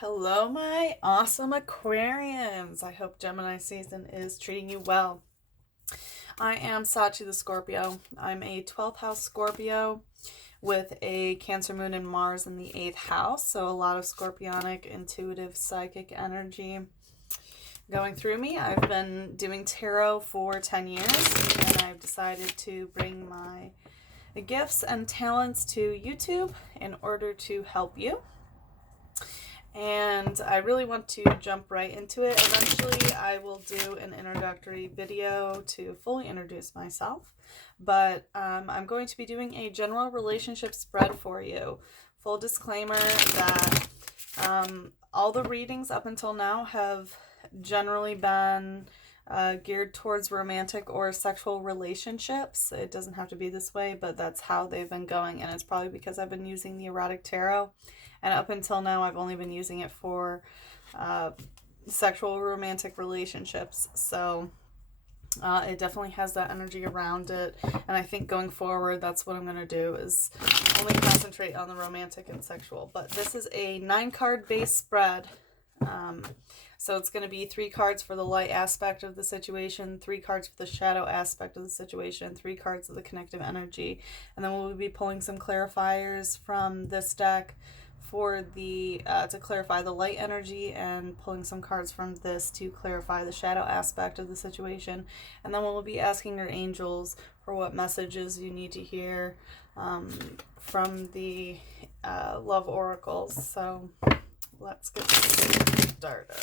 Hello, my awesome Aquarians. I hope Gemini season is treating you well. I am Sachi the Scorpio. I'm a 12th house Scorpio with a Cancer moon and Mars in the 8th house. So a lot of scorpionic, intuitive, psychic energy going through me. I've been doing tarot for 10 years and I've decided to bring my gifts and talents to YouTube in order to help you. And I really want to jump right into it. Eventually, I will do an introductory video to fully introduce myself. But I'm going to be doing a general relationship spread for you. Full disclaimer that all the readings up until now have generally been geared towards romantic or sexual relationships. It doesn't have to be this way, but that's how they've been going. And it's probably because I've been using the erotic tarot. And up until now, I've only been using it for sexual romantic relationships. So it definitely has that energy around it. And I think going forward, that's what I'm going to do, is only concentrate on the romantic and sexual. But this is a 9-card base spread. So it's going to be 3 cards for the light aspect of the situation, 3 cards for the shadow aspect of the situation, 3 cards of the connective energy. And then we'll be pulling some clarifiers from this deck for the to clarify the light energy, and pulling some cards from this to clarify the shadow aspect of the situation. And then we'll be asking your angels for what messages you need to hear from the love oracles. So let's get started.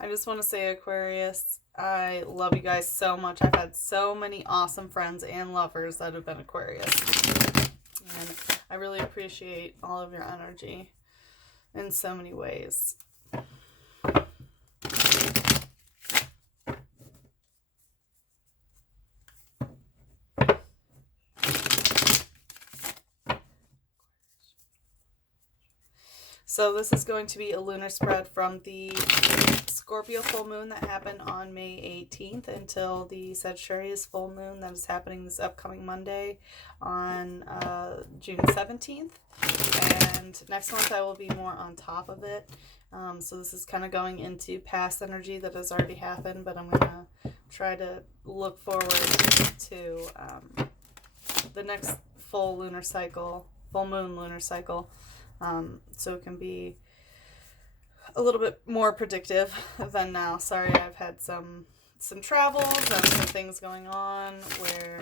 I just want to say, Aquarius, I love you guys so much. I've had so many awesome friends and lovers that have been Aquarius. And I really appreciate all of your energy in so many ways. So this is going to be a lunar spread from the Scorpio full moon that happened on May 18th until the Sagittarius full moon that is happening this upcoming Monday on June 17th. And next month I will be more on top of it. So this is kind of going into past energy that has already happened, but I'm going to try to look forward to the next full lunar cycle, full moon lunar cycle. So it can be a little bit more predictive than now. Sorry, I've had some travels and some things going on where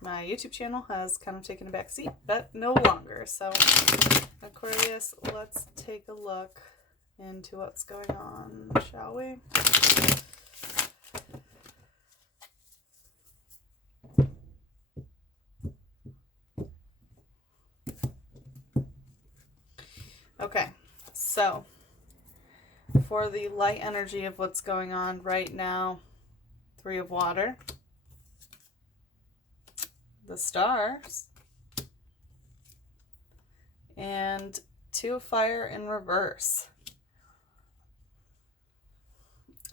my YouTube channel has kind of taken a back seat, but no longer. So Aquarius, let's take a look into what's going on, shall we? Okay, so for the light energy of what's going on right now, 3 of water, the stars, and 2 of fire in reverse.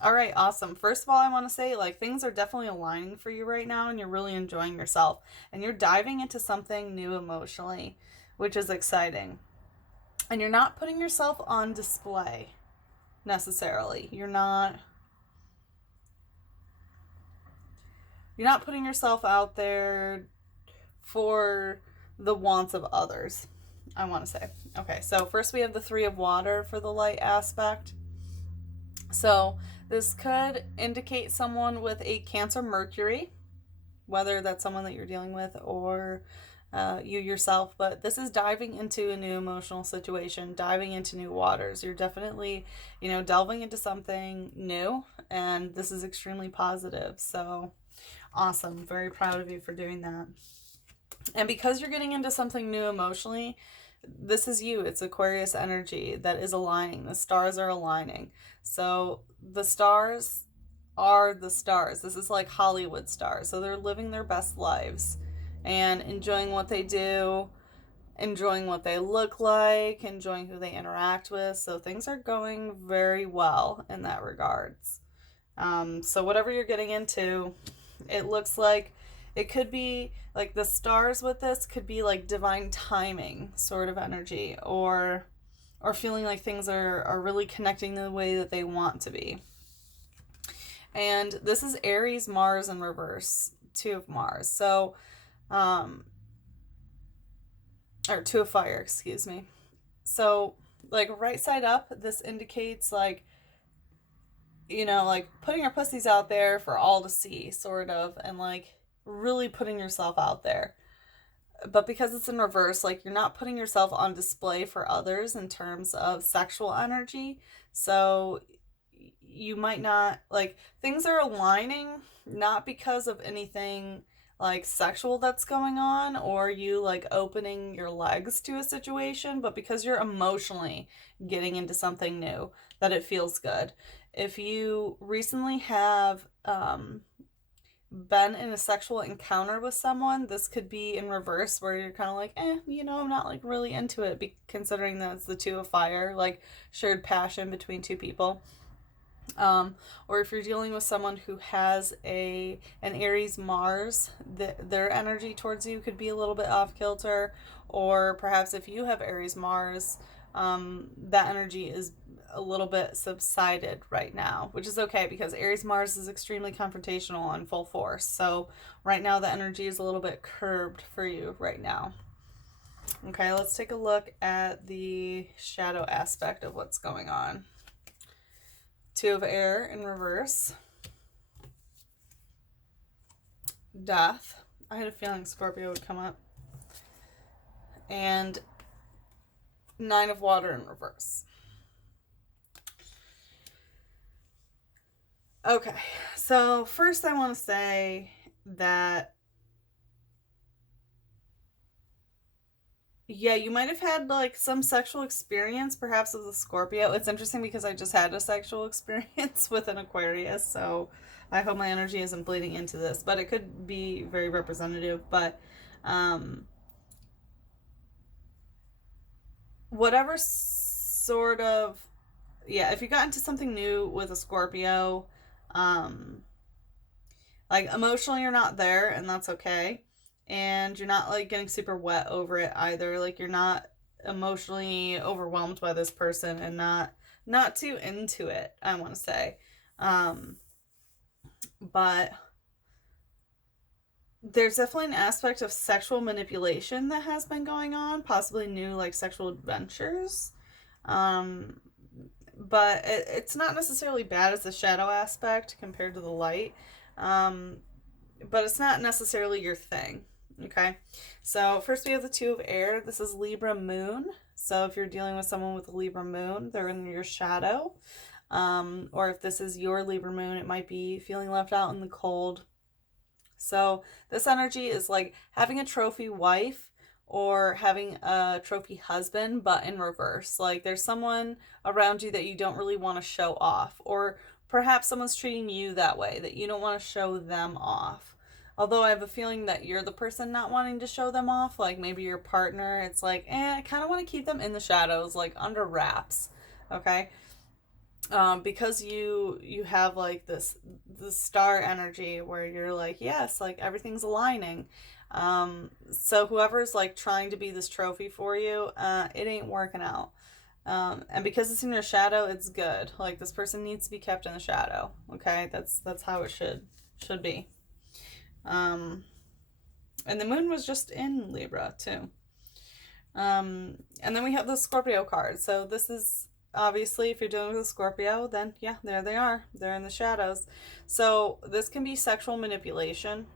All right, awesome. First of all, I want to say, like, things are definitely aligning for you right now, and you're really enjoying yourself, and you're diving into something new emotionally, which is exciting. And you're not putting yourself on display necessarily. You're not putting yourself out there for the wants of others, I want to say. Okay, so first we have the 3 of water for the light aspect. So this could indicate someone with a Cancer Mercury, whether that's someone that you're dealing with or you yourself, but this is diving into a new emotional situation, diving into new waters. You're definitely, delving into something new, and this is extremely positive. So awesome. Very proud of you for doing that. And because you're getting into something new emotionally, this is you. It's Aquarius energy that is aligning. The stars are aligning. So the stars are the stars. This is like Hollywood stars. So they're living their best lives and enjoying what they do, enjoying what they look like, enjoying who they interact with. So things are going very well in that regards. So whatever you're getting into, It looks like it could be like the stars with this could be like divine timing sort of energy, or feeling like things are really connecting the way that they want to be. And this is Aries, Mars in reverse, 2 of Mars. So, or 2 of fire, excuse me. So, like right side up, this indicates like, you know, like putting your pussies out there for all to see, sort of, and like really putting yourself out there. But because it's in reverse, like you're not putting yourself on display for others in terms of sexual energy. So you might not, like, things are aligning not because of anything like sexual that's going on or you like opening your legs to a situation, but because you're emotionally getting into something new that it feels good. If you recently have been in a sexual encounter with someone, this could be in reverse where you're kind of like, you know, I'm not like really into it, considering that it's the 2 of fire, like shared passion between 2 people. Or if you're dealing with someone who has an Aries Mars, their energy towards you could be a little bit off kilter. Or perhaps if you have Aries Mars, that energy is a little bit subsided right now, which is okay because Aries Mars is extremely confrontational and full force. So right now the energy is a little bit curbed for you right now. Okay, let's take a look at the shadow aspect of what's going on. 2 of air in reverse. Death. I had a feeling Scorpio would come up. And 9 of water in reverse. Okay, so first I want to say that, yeah, you might have had like some sexual experience perhaps with a Scorpio. It's interesting because I just had a sexual experience with an Aquarius, so I hope my energy isn't bleeding into this, but it could be very representative. But whatever sort of, yeah, if you got into something new with a Scorpio, like emotionally you're not there, and that's okay. And you're not like getting super wet over it either. Like you're not emotionally overwhelmed by this person and not too into it, I want to say. But there's definitely an aspect of sexual manipulation that has been going on, possibly new like sexual adventures. But it's not necessarily bad as a shadow aspect compared to the light. But it's not necessarily your thing. Okay, so first we have the 2 of air. This is Libra moon. So if you're dealing with someone with a Libra moon, they're in your shadow. Or if this is your Libra moon, it might be feeling left out in the cold. So this energy is like having a trophy wife or having a trophy husband, but in reverse. Like there's someone around you that you don't really want to show off, or perhaps someone's treating you that way, that you don't want to show them off. Although I have a feeling that you're the person not wanting to show them off, like maybe your partner, it's like, I kind of want to keep them in the shadows, like under wraps, okay? Because you have like the star energy where you're like, yes, like everything's aligning. So whoever's like trying to be this trophy for you, it ain't working out. And because it's in your shadow, it's good. Like this person needs to be kept in the shadow. Okay, that's how it should be. And the moon was just in Libra too. And then we have the Scorpio card. So this is obviously, if you're dealing with a Scorpio, then yeah, there they are. They're in the shadows. So this can be sexual manipulation.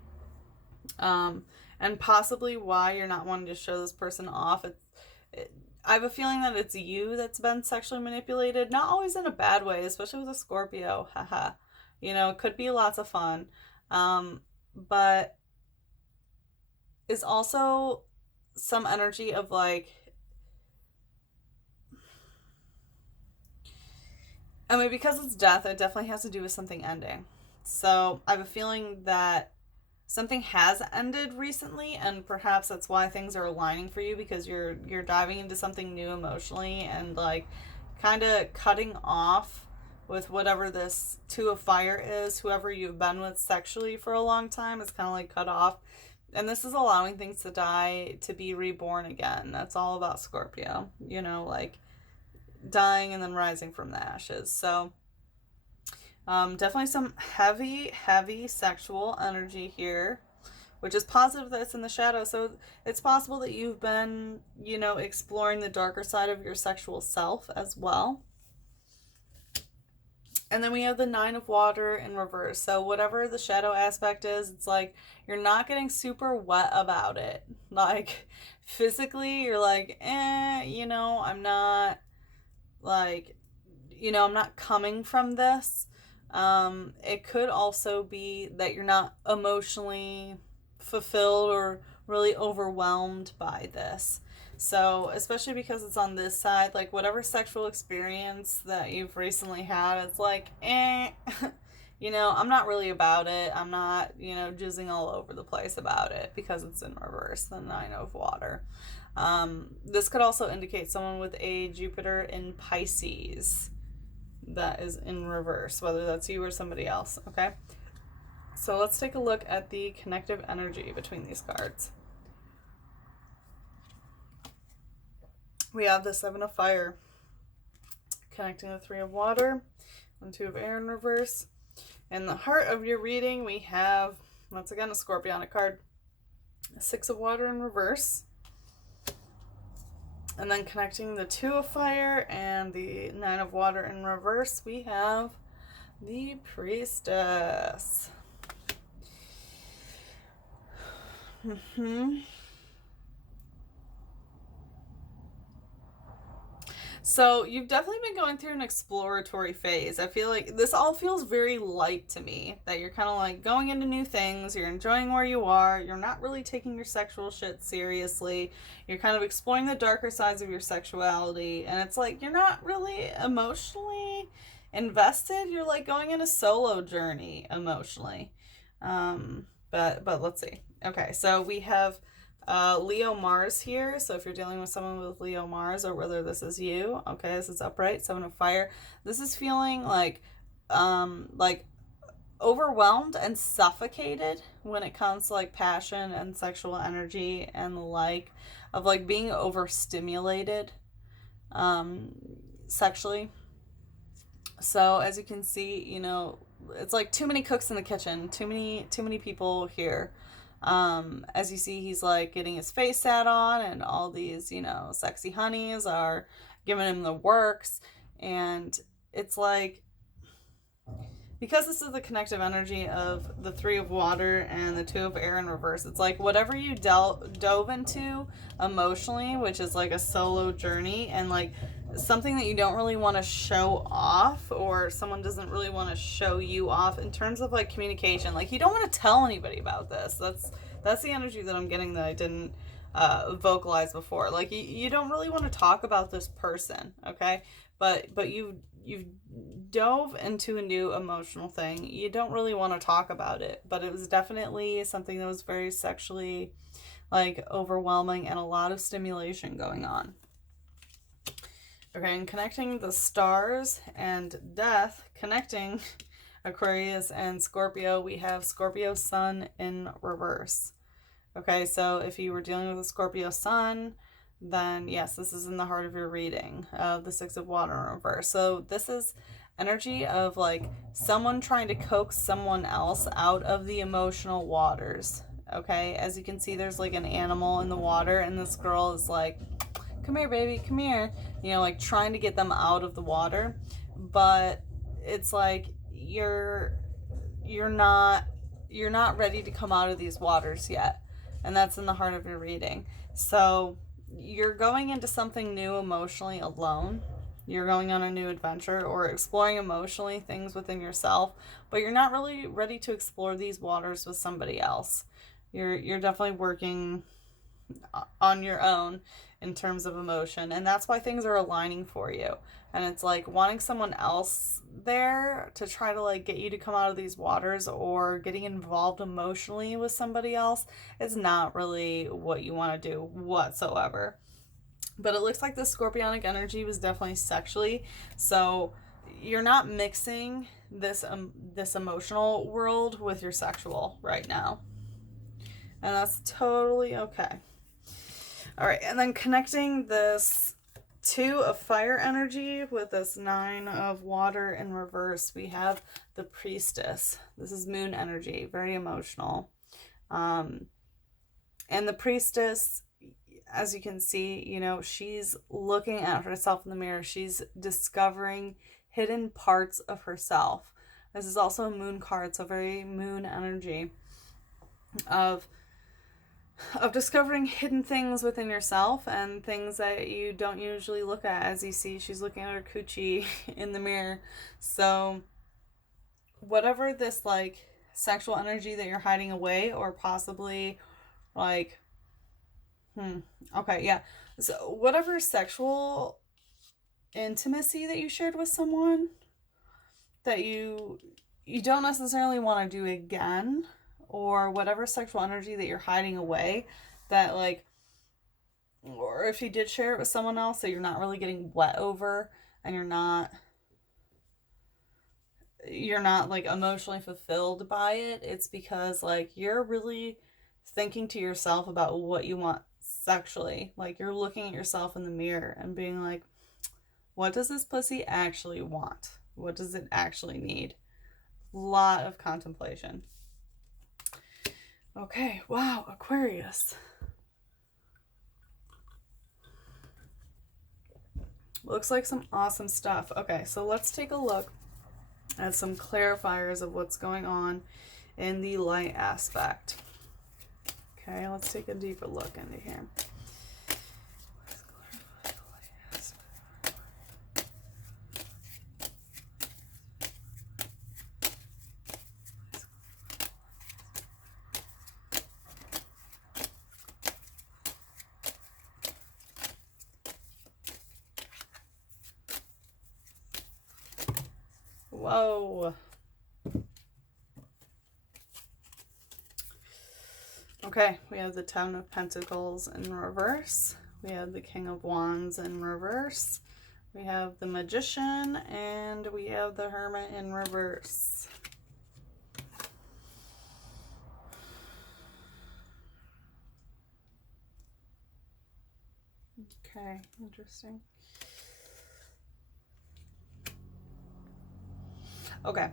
And possibly why you're not wanting to show this person off. I have a feeling that it's you that's been sexually manipulated. Not always in a bad way, especially with a Scorpio. Haha. You know, it could be lots of fun. But is also some energy of like, I mean, because it's death, it definitely has to do with something ending. So I have a feeling that something has ended recently, and perhaps that's why things are aligning for you, because you're diving into something new emotionally and like kind of cutting off with whatever this Two of Fire is. Whoever you've been with sexually for a long time is kind of like cut off. And this is allowing things to die to be reborn again. That's all about Scorpio. You know, like dying and then rising from the ashes. So definitely some heavy sexual energy here, which is positive that it's in the shadow. So it's possible that you've been, you know, exploring the darker side of your sexual self as well. And then we have the Nine of Water in reverse. So whatever the shadow aspect is, it's like you're not getting super wet about it. Like physically, you're like, you know, I'm not like, you know, I'm not coming from this. It could also be that you're not emotionally fulfilled or really overwhelmed by this. So, especially because it's on this side, like whatever sexual experience that you've recently had, it's like, you know, I'm not really about it. I'm not, you know, jizzing all over the place about it because it's in reverse, the Nine of Water. This could also indicate someone with a Jupiter in Pisces that is in reverse, whether that's you or somebody else, okay? So let's take a look at the connective energy between these cards. We have the Seven of Fire connecting the Three of Water and Two of Air in reverse. In the heart of your reading, we have, once again, a Scorpionic card, Six of Water in reverse. And then connecting the Two of Fire and the Nine of Water in reverse, we have the Priestess. So you've definitely been going through an exploratory phase. I feel like this all feels very light to me, that you're kind of like going into new things, you're enjoying where you are, you're not really taking your sexual shit seriously, you're kind of exploring the darker sides of your sexuality, and it's like you're not really emotionally invested. You're like going in a solo journey emotionally. But let's see. Okay, so we have Leo Mars here. So if you're dealing with someone with Leo Mars, or whether this is you, okay, this is upright, Seven of Fire. This is feeling like overwhelmed and suffocated when it comes to like passion and sexual energy and the like, of like being overstimulated sexually. So as you can see, you know, it's like too many cooks in the kitchen, too many people here. As you see, he's like getting his face sat on, and all these, you know, sexy honeys are giving him the works. And it's like, because this is the connective energy of the Three of Water and the Two of Air in reverse, it's like whatever you dove into emotionally, which is like a solo journey, and like something that you don't really want to show off, or someone doesn't really want to show you off in terms of like communication. Like you don't want to tell anybody about this. That's the energy that I'm getting that I didn't vocalize before. Like you don't really want to talk about this person, okay? But you've dove into a new emotional thing. You don't really want to talk about it, but it was definitely something that was very sexually like overwhelming and a lot of stimulation going on. Okay, and connecting the stars and death, connecting Aquarius and Scorpio, we have Scorpio Sun in reverse. Okay, so if you were dealing with a Scorpio Sun, then yes, this is in the heart of your reading, the Six of Water in reverse. So this is energy of like someone trying to coax someone else out of the emotional waters. Okay, as you can see, there's like an animal in the water, and this girl is like, come here, baby, come here. You know, like trying to get them out of the water. But it's like you're not ready to come out of these waters yet. And that's in the heart of your reading. So you're going into something new emotionally alone. You're going on a new adventure or exploring emotionally things within yourself, but you're not really ready to explore these waters with somebody else. You're definitely working on your own in terms of emotion, and that's why things are aligning for you. And it's like wanting someone else there to try to like get you to come out of these waters, or getting involved emotionally with somebody else, is not really what you want to do whatsoever. But it looks like the Scorpionic energy was definitely sexually. So you're not mixing this this emotional world with your sexual right now. And that's totally okay. All right, and then connecting this 2 of fire energy with this 9 of water in reverse, we have the priestess. This is moon energy, very emotional. And the priestess, as you can see, you know, she's looking at herself in the mirror. She's discovering hidden parts of herself. This is also a moon card, so very moon energy of discovering hidden things within yourself and things that you don't usually look at. As you see, she's looking at her coochie in the mirror. So whatever this like sexual energy that you're hiding away, or possibly like okay, yeah, so whatever sexual intimacy that you shared with someone that you don't necessarily want to do again, or whatever sexual energy that you're hiding away, that like, or if you did share it with someone else that you're not really getting wet over, and you're not like emotionally fulfilled by it, it's because like you're really thinking to yourself about what you want sexually. Like you're looking at yourself in the mirror and being like, what does this pussy actually want? What does it actually need? Lot of contemplation. Okay, wow, Aquarius. Looks like some awesome stuff. Okay, so let's take a look at some clarifiers of what's going on in the light aspect. Okay, let's take a deeper look into here. Whoa. Okay, we have the 10 of Pentacles in reverse. We have the King of Wands in reverse. We have the Magician, and we have the Hermit in reverse. Okay, interesting. Okay.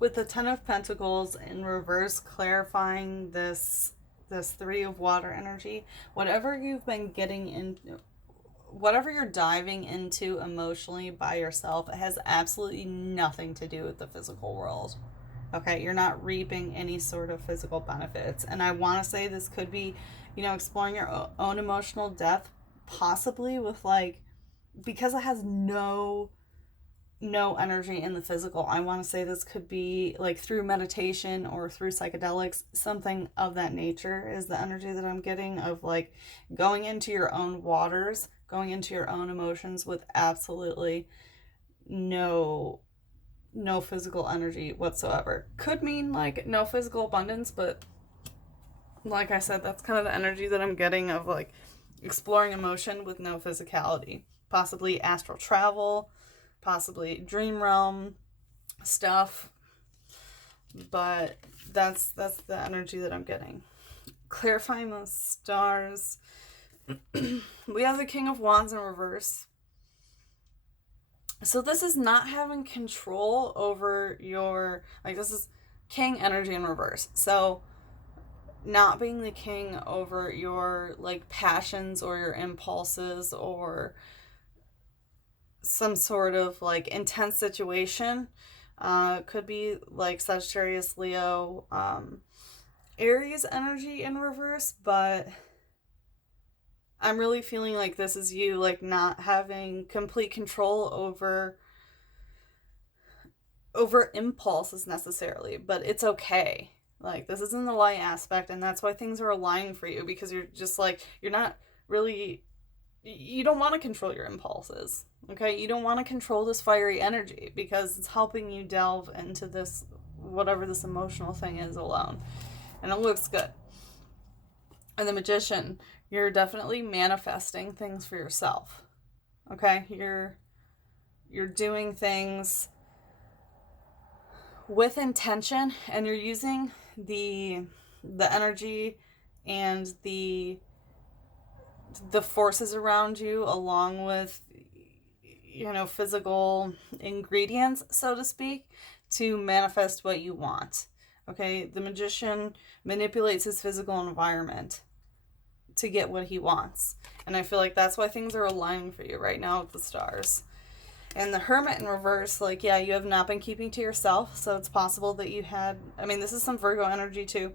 With the 10 of Pentacles in reverse, clarifying this 3 of water energy, whatever you've been getting into, whatever you're diving into emotionally by yourself, it has absolutely nothing to do with the physical world. Okay, you're not reaping any sort of physical benefits. And I want to say this could be, you know, exploring your own emotional depth, possibly with like, because it has no energy in the physical. I want to say this could be like through meditation or through psychedelics, something of that nature is the energy that I'm getting, of like going into your own waters, going into your own emotions with absolutely no physical energy whatsoever. Could mean like no physical abundance, but like I said, that's kind of the energy that I'm getting, of like exploring emotion with no physicality. Possibly astral travel, possibly dream realm stuff, but that's the energy that I'm getting. Clarifying the stars. We have the King of Wands in reverse. So this is not having control over your, like, this is King energy in reverse. So not being the king over your like passions or your impulses or some sort of like intense situation. Could be like Sagittarius, Leo, Aries energy in reverse, but I'm really feeling like this is you like not having complete control over impulses necessarily, but it's okay. Like this is in the light aspect, and that's why things are aligning for you, because you're just like, you're not really, you don't want to control your impulses. Okay, you don't want to control this fiery energy because it's helping you delve into this, whatever this emotional thing is, alone. And it looks good. And the Magician, you're definitely manifesting things for yourself. Okay, you're doing things with intention, and you're using the energy and the forces around you, along with, you know, physical ingredients, so to speak, to manifest what you want. Okay, the magician manipulates his physical environment to get what he wants. And I feel like that's why things are aligning for you right now with the stars. And the Hermit in reverse, like, yeah, you have not been keeping to yourself. So it's possible that you had, I mean, this is some Virgo energy too.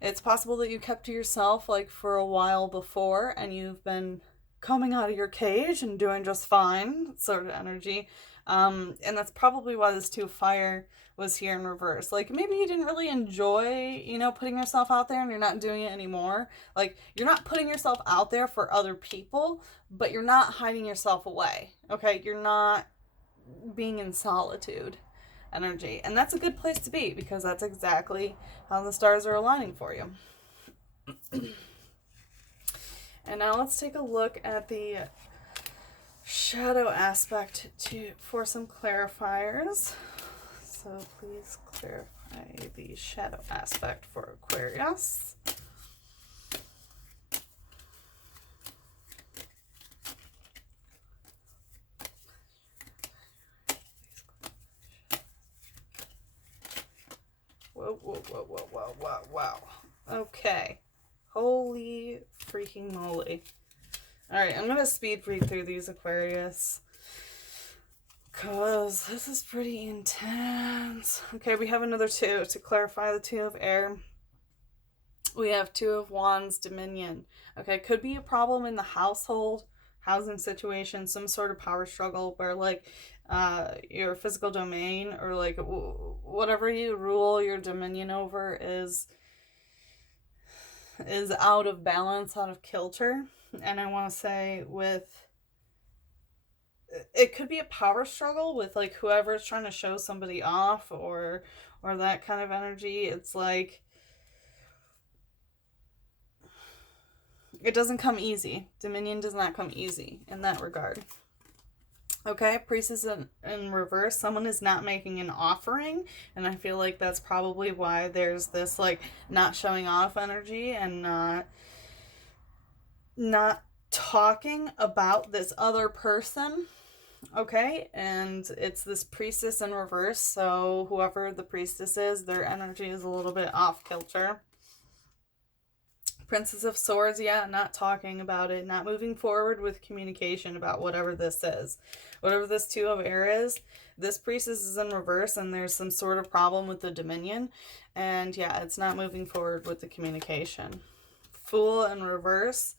It's possible that you kept to yourself like for a while before, and you've been coming out of your cage and doing just fine, sort of energy. And that's probably why this Two of Fire was here in reverse. Like, maybe you didn't really enjoy, you know, putting yourself out there, and you're not doing it anymore. Like, you're not putting yourself out there for other people, but you're not hiding yourself away. Okay, you're not being in solitude energy. And that's a good place to be, because that's exactly how the stars are aligning for you. And now let's take a look at the shadow aspect for some clarifiers. So please clarify the shadow aspect for Aquarius. Wow. Okay. Holy freaking moly. Alright, I'm going to speed read through these, Aquarius, because this is pretty intense. Okay, we have another two. To clarify the Two of Air, we have Two of Wands, Dominion. Okay, could be a problem in the household, housing situation, some sort of power struggle where, like, your physical domain, or like whatever you rule your dominion over is out of balance, out of kilter. And I want to say, it could be a power struggle with like whoever's trying to show somebody off, or that kind of energy. It's like, it doesn't come easy. Dominion does not come easy in that regard. Okay, Priestess in reverse, someone is not making an offering, and I feel like that's probably why there's this like not showing off energy, and not talking about this other person. Okay, and it's this Priestess in reverse, so whoever the Priestess is, their energy is a little bit off kilter. Princess of Swords, yeah, not talking about it, not moving forward with communication about whatever this is. Whatever this Two of Air is, this Priestess is in reverse, and there's some sort of problem with the Dominion. And yeah, it's not moving forward with the communication. Fool in reverse.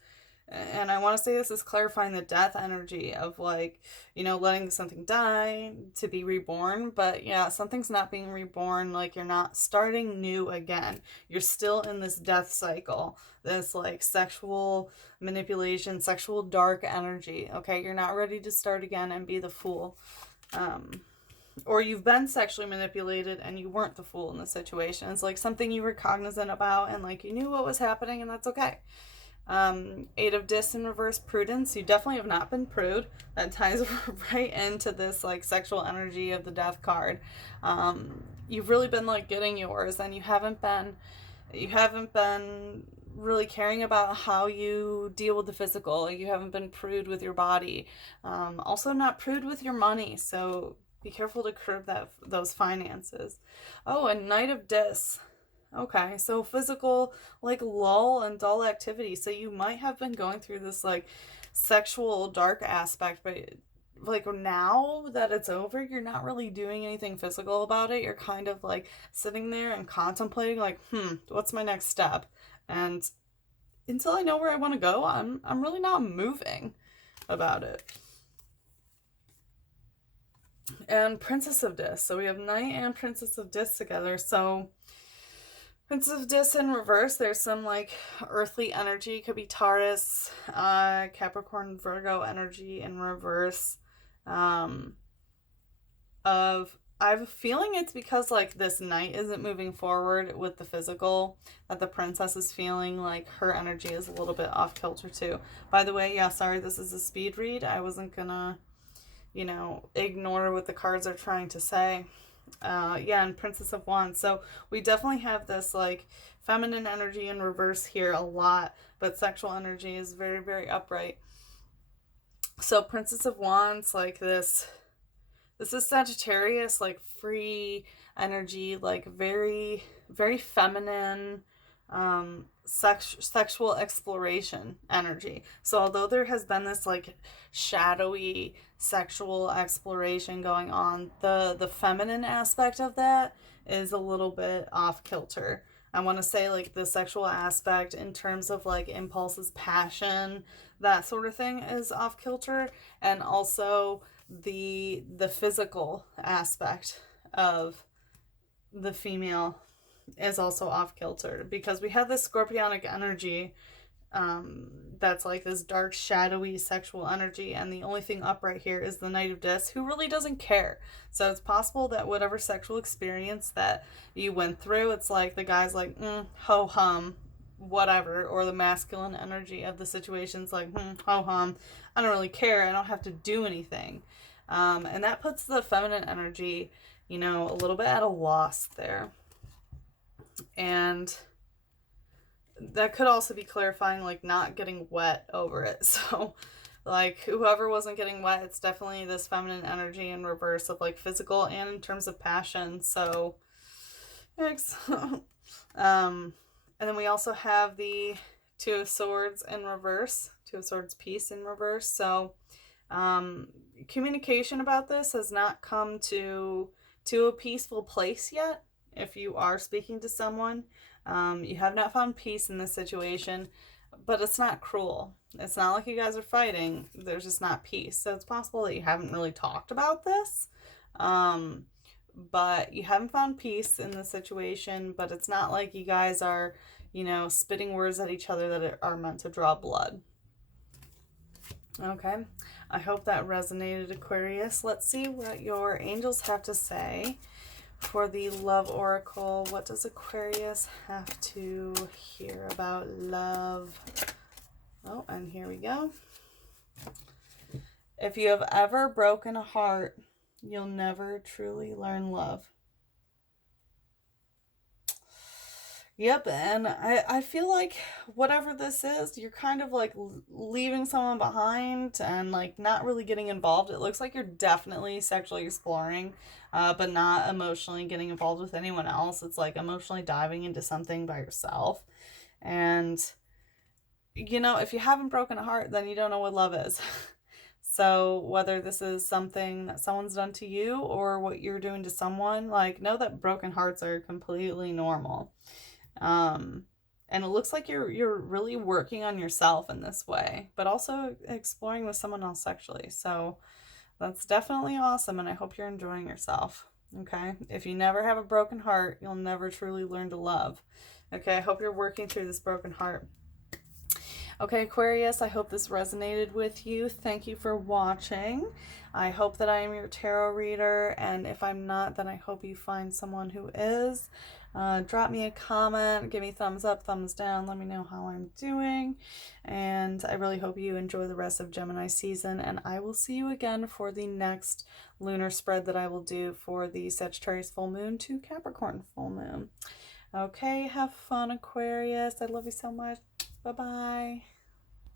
And I want to say this is clarifying the death energy of, like, you know, letting something die to be reborn. But yeah, something's not being reborn. Like, you're not starting new again. You're still in this death cycle, this like sexual manipulation, sexual dark energy. Okay, you're not ready to start again and be the fool. Or you've been sexually manipulated and you weren't the fool in the situation. It's like something you were cognizant about, and like you knew what was happening, and that's okay. Eight of Discs in reverse, Prudence. You definitely have not been prude. That ties right into this like sexual energy of the Death card. You've really been like getting yours, and you haven't been really caring about how you deal with the physical. You haven't been prude with your body. Also not prude with your money, so be careful to curb those finances. Oh, and Knight of Discs. Okay, so physical, like, lull and dull activity. So you might have been going through this, like, sexual dark aspect, but, like, now that it's over, you're not really doing anything physical about it. You're kind of, like, sitting there and contemplating, like, what's my next step? And until I know where I want to go, I'm really not moving about it. And Princess of Discs. So we have Knight and Princess of Discs together. So Princess of Discs in reverse, there's some like earthly energy. Could be Taurus, Capricorn, Virgo energy in reverse, of I have a feeling it's because like this knight isn't moving forward with the physical, that the princess is feeling like her energy is a little bit off kilter too. By the way, yeah, sorry, this is a speed read. I wasn't gonna, you know, ignore what the cards are trying to say. Yeah, and Princess of Wands. So we definitely have this like feminine energy in reverse here a lot, but sexual energy is very, very upright. So Princess of Wands, like this is Sagittarius, like free energy, like very, very feminine, sexual exploration energy. So although there has been this like shadowy sexual exploration going on, the feminine aspect of that is a little bit off kilter. I want to say like the sexual aspect in terms of like impulses, passion, that sort of thing is off kilter, and also the physical aspect of the female is also off kilter, because we have this scorpionic energy that's like this dark shadowy sexual energy, and the only thing upright here is the Knight of Discs, who really doesn't care. So it's possible that whatever sexual experience that you went through, it's like the guy's like ho hum whatever, or the masculine energy of the situation's like ho hum, I don't really care, I don't have to do anything. And that puts the feminine energy, you know, a little bit at a loss there. And that could also be clarifying like not getting wet over it. So like whoever wasn't getting wet, it's definitely this feminine energy in reverse of like physical and in terms of passion. So thanks. And then we also have the Two of Swords in reverse, Two of Swords piece in reverse. So communication about this has not come to a peaceful place yet. If you are speaking to someone, you have not found peace in this situation, but it's not cruel. It's not like you guys are fighting. There's just not peace. So it's possible that you haven't really talked about this, but you haven't found peace in the situation, but it's not like you guys are, you know, spitting words at each other that are meant to draw blood. Okay, I hope that resonated, Aquarius. Let's see what your angels have to say for the love oracle. What does Aquarius have to hear about love? Oh, and here we go. If you have ever broken a heart, you'll never truly learn love. Yep, and I feel like whatever this is, you're kind of like leaving someone behind and like not really getting involved. It looks like you're definitely sexually exploring, but not emotionally getting involved with anyone else. It's like emotionally diving into something by yourself. And, you know, if you haven't broken a heart, then you don't know what love is. So whether this is something that someone's done to you or what you're doing to someone, like know that broken hearts are completely normal. And it looks like you're really working on yourself in this way, but also exploring with someone else sexually. So that's definitely awesome, and I hope you're enjoying yourself. Okay, if you never have a broken heart, you'll never truly learn to love. Okay, I hope you're working through this broken heart. Okay, Aquarius, I hope this resonated with you. Thank you for watching. I hope that I am your tarot reader, and if I'm not, then I hope you find someone who is. Drop me a comment, give me thumbs up, thumbs down, let me know how I'm doing, and I really hope you enjoy the rest of Gemini season, and I will see you again for the next lunar spread that I will do for the Sagittarius full moon to Capricorn full moon. Okay, have fun, Aquarius. I love you so much. Bye-bye.